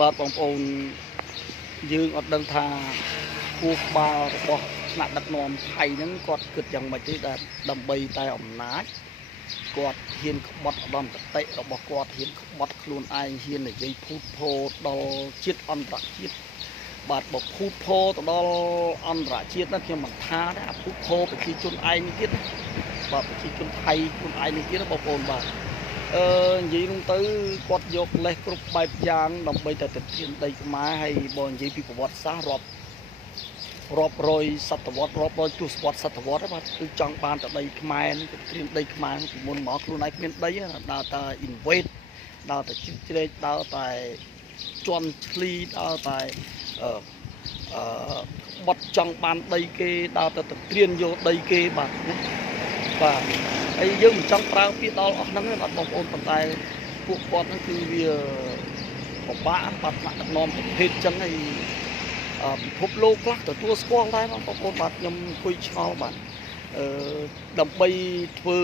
បាទបងប្អូនយើងអត់ដឹងថាគូក្បាលរបស់ថ្នាក់ដឹកនាំថៃហ្នឹងគាត់គិតយ៉ាងម៉េចទេដែលដើម្បីតែអំណាចគាត់ហ៊ានក្បត់ឧត្តមគតិរបស់គាត់ហ៊ានក្បត់ខ្លួនឯងហ៊ាននិយាយភូតភរដល់ជាតិអន្តរជាតិបាទបើភូតភរទៅដល់អន្តរជាតិហ្នឹងខ្ញុំមិនថាទេអាភូតភរប្រជាជនឯងនេះទៀតបាទប្រជាជនថៃខ្លួនឯងនេះទៀតបងប្អូនបាទនិយាយនោះទៅគាត់យកលេសគ្រប់បែបយ៉ាងដើម្បីតែទៅទានដីខ្មែរហើយបើនិយាយពីប្រវត្តិសាស្ត្ររាប់រយសតវត្សរាប់រយទសវត្សសតវត្សបាទគឺចង់បានតែដីខ្មែរនេះទៅត្រៀមដីខ្មែរពីមុនមកខ្លួនឯងគ្មានដីដើរតែ invade ដើរតែជ្រែកដើរតែជន់ឈ្លីដើរតែបត់ចង់បានដីគេដើរទៅត្រៀមយកដីគេបាទណាបាទហើយយើងមិនចង់ប្រើពាក្យដល់អស់ហ្នឹងទេបាទបងប្អូនប៉ុន្តែពួកគាត់ហ្នឹងគឺវាពិបាកបាទថ្នាក់ដឹកនាំប្រភេទចឹងហើយពិភពលោកខ្លះទទួលស្គាល់ដែរបងប្អូនបាទខ្ញុំអង្គុយឆ្ងល់បាទដើម្បីធ្វើ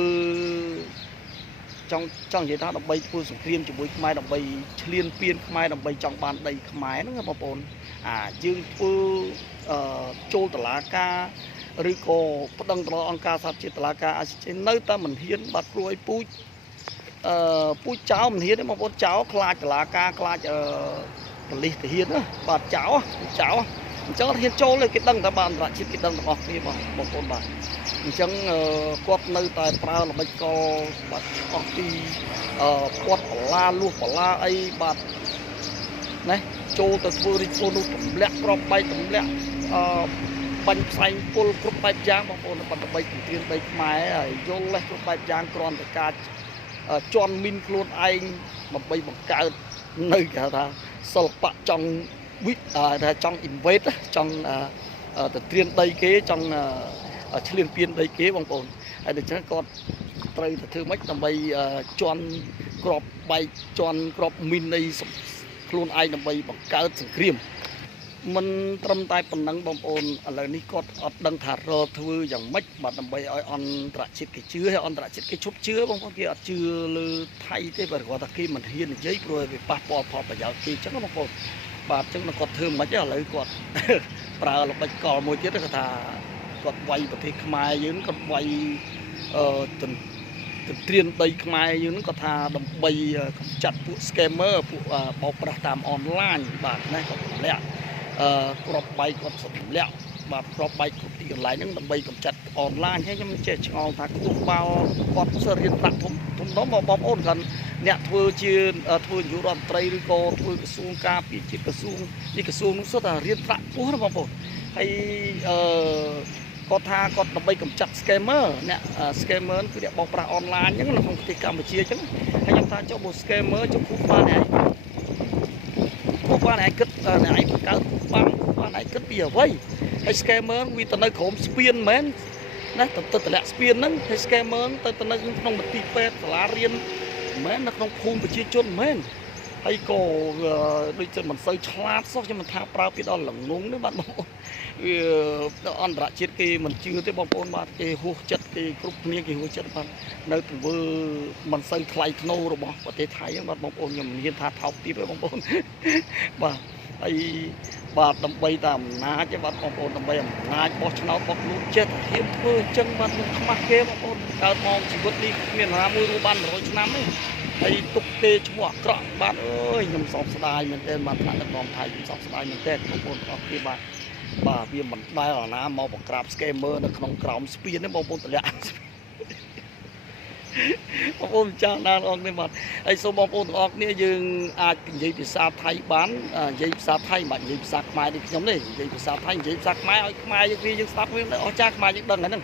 ចង់និយាយថាដើម្បីធ្វើសង្គ្រាមជាមួយខ្មែរដើម្បីឈ្លានពានខ្មែរដើម្បីចង់បានដីខ្មែរហ្នឹងបងប្អូនយើងធ្វើចូលតុលាការឬក៏ប្តឹងទៅអង្គការសហជាតិតុលាការ ICJ នៅតែមិនហ៊ានបាទព្រួយពូជចោលមិនហ៊ានទេបងប្អូនចោលខ្លាចតុលាការខ្លាចប៉ូលីសទាហានណាបាទចោលអញ្ចឹងហ៊ានចូលទេគេដឹងតែបានអន្តរជាតិគេដឹងទាំងអស់គ្នាបងប្អូនបាទអញ្ចឹងគាត់នៅតែប្រើល្បិចកលបាទអស់ពីគាត់បលាលួសបលាអីបាទណាចូលទៅធ្វើរីកូននោះទម្លាក់ក្របបែកទម្លាក់បាញ់ផ្សែងពុលគ្រប់បែបយ៉ាងបងប្អូនបន្តបីជំទានដីខ្មែរហើយយល់លេសគ្រប់បែបយ៉ាងគ្រាន់តែការជន់មីនខ្លួនឯងដើម្បីបង្កើតនៅគេថាសិល្បៈចង់ថាចង់ invade ចង់ទៅត្រៀមដីគេចង់ឈ្លានពានដីគេបងប្អូនហើយដូច្នេះគាត់ត្រូវទៅធ្វើម៉េចដើម្បីជន់ក្របបែកជន់ក្របមីននៃខ្លួនឯងដើម្បីបង្កើតសង្គ្រាមមិនត្រឹមតែប៉ុណ្ណឹងបងប្អូនឥឡូវនេះគាត់អត់ដឹងថារកធ្វើយ៉ាងម៉េចបាទដើម្បីឲ្យអន្តរជាតិគេជឿហើយអន្តរជាតិគេឈប់ជឿបងប្អូនគេអត់ជឿលើថៃទេបាទគាត់ថាគេមិនហ៊ាននិយាយព្រោះវាប៉ះពាល់ផលប្រយោជន៍គេអញ្ចឹងបងប្អូនបាទអញ្ចឹងគាត់ធ្វើមិនខ្មិចឥឡូវគាត់ប្រើល្បិចកលមួយទៀតគាត់ថាគាត់វាយប្រទេសខ្មែរយើងគាត់វាយទៅត្រៀមដីខ្មែរយើងហ្នឹងគាត់ថាដើម្បីកម្ចាត់ពួក scammer ពួកបោកប្រាស់តាមអនឡាញបាទណាគាត់ទម្លាក់ក្របបែកគាត់ទម្លាក់បាទក្របបែកគ្រប់ទីកន្លែងហ្នឹងដើម្បីកម្ចាត់អនឡាញហើយខ្ញុំចេះឆ្ងល់ថាគូបាល់គាត់សិរៀនប្រាក់ធំបងប្អូនគាត់អ្នកធ្វើជាធ្វើនាយករដ្ឋមន្ត្រីឬក៏ធ្វើក្រសួងការពារជាតិក្រសួងនេះក្រសួងនោះសុទ្ធតែរៀនប្រាក់ខ្ពស់ណាបងប្អូនហើយគាត់ថាគាត់ដើម្បីកម្ចាត់ scammer អ្នក scammer គឺអ្នកបោកប្រាស់អនឡាញអញ្ចឹងនៅក្នុងប្រទេសកម្ពុជាអញ្ចឹងហើយខ្ញុំថាចុះបើ scammer ចុះគូបានឯងគិតអ្នកឯងបង្កើតបានឯងគិតពីអ្វីហើយ scammer វាទៅនៅក្រោមស្ពានមែនណាទៅតម្លាក់ស្ពានហ្នឹងហើយ scammer ទៅនៅក្នុងមន្ទីរពេទ្យសាលារៀនមែននៅក្នុងភូមិប្រជាជនមែនហើយក៏ដូចជាមិនសូវឆ្លាតសោះខ្ញុំមិនថាប្រើពីដល់ល្ងងទេបាទបងប្អូនវាអន្តរជាតិគេមិនជឿទេបងប្អូនបាទគេហួសចិត្តគេគ្រប់គ្នាគេហួសចិត្តបាទនៅទង្វើមិនសូវថ្លៃថ្នូររបស់ប្រទេសថៃហ្នឹងបាទបងប្អូនខ្ញុំមិនហ៊ានថាថោកទាបទេបងប្អូនបាទហើយបាទដើម្បីតែអំណាចទេបាទបងប្អូនដើម្បីអំណាចបោះឆ្នោតបោះលូតចិត្តហ៊ានធ្វើអញ្ចឹងបាទខ្ញុំខ្មាស់គេបងប្អូនកើតមកជីវិតនេះគ្មានណាមួយរស់បាន100ឆ្នាំទេហើយទុកគេឈ្មោះអាក្រក់បាទអើយខ្ញុំសោកស្ដាយមែនទែនបាទថ្នាក់ដឹកនាំថៃខ្ញុំសោកស្ដាយមែនទែនបងប្អូនអរគុណបាទវាមិនដែលណាមកបង្ក្រាប scammer នៅក្នុងក្រោមស្ពានទេបងប្អូនតម្លាក់បងប្អូនចាស់ណាស់អរគុណបាទហើយសូមបងប្អូនទាំងអស់គ្នាយើងអាចនិយាយភាសាថៃបាននិយាយភាសាថៃមិននិយាយភាសាខ្មែរដូចខ្ញុំទេនិយាយភាសាថៃនិយាយភាសាខ្មែរឲ្យខ្មែរយើងស្ដាប់វិញអស់ចាស់ខ្មែរយើងដឹងហ្នឹង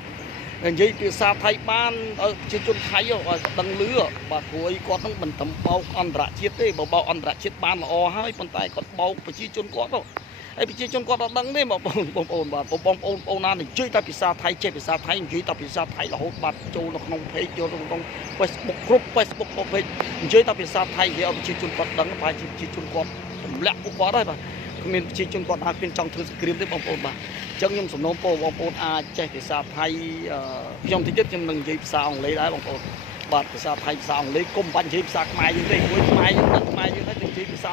និយាយភាសាថៃបានឲ្យប្រជាជនថៃឲ្យដឹងលឺបាទព្រោះអីគាត់នឹងមិនតំបោកអន្តរជាតិទេបើបោកអន្តរជាតិបានល្អហើយប៉ុន្តែគាត់បោកប្រជាជនគាត់ទៅហើយប្រជាជនគាត់អត់ដឹងទេបងប្អូនបាទបងប្អូនណានិយាយតែភាសាថៃចេះភាសាថៃនិយាយតែភាសាថៃរហូតបាទចូលនៅក្នុង page ចូលក្នុង Facebook គ្រប់ Facebook page និយាយតែភាសាថៃនិយាយឲ្យប្រជាជនគាត់ដឹងថាប្រជាជនគាត់ទម្លាក់ពួកគាត់ហើយបាទគ្មានប្រជាជនគាត់អាចមានចង់ធ្វើសង្គ្រាមទេបងប្អូនបាទអញ្ចឹងខ្ញុំសំណូមពរបងប្អូនអាចចេះភាសាថៃខ្ញុំតិចទៀតខ្ញុំនឹងនិយាយភាសាអង់គ្លេសដែរបងប្អូន បាទភាសាថៃភាសាអង់គ្លេសគុំបាច់និយាយភាសាខ្មែរយើងទេមួយខ្មែរយើងដឹងខ្មែរយើងហើយនិយាយភាសា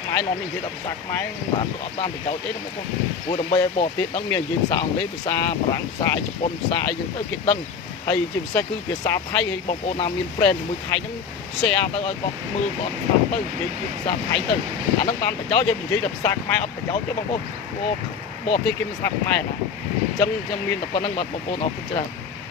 ខ្មែរនាំនេះនិយាយតែភាសាខ្មែរបានអត់បានប្រយោជន៍ទេបងប្អូនព្រោះដើម្បីឲ្យបរទេសដឹងមាននិយាយភាសាអង់គ្លេសភាសាបារាំងភាសាជប៉ុនភាសាអីចឹងទៅគេដឹងហើយជាពិសេសគឺភាសាថៃហើយបងប្អូនណាមាន friend ជាមួយថៃហ្នឹង share ទៅឲ្យគាត់មើលគាត់ស្ដាប់ទៅនិយាយជាភាសាថៃទៅអាហ្នឹងបានប្រយោជន៍យើងនិយាយតែភាសាខ្មែរអត់ប្រយោជន៍ទេបងប្អូនបរទេសគេមិនស្ដាប់ខ្មែរណាអញ្ចឹងខ្ញុំមានតែប៉ុណ្្នឹងបាទបងប្អូនអរគុណច្រើន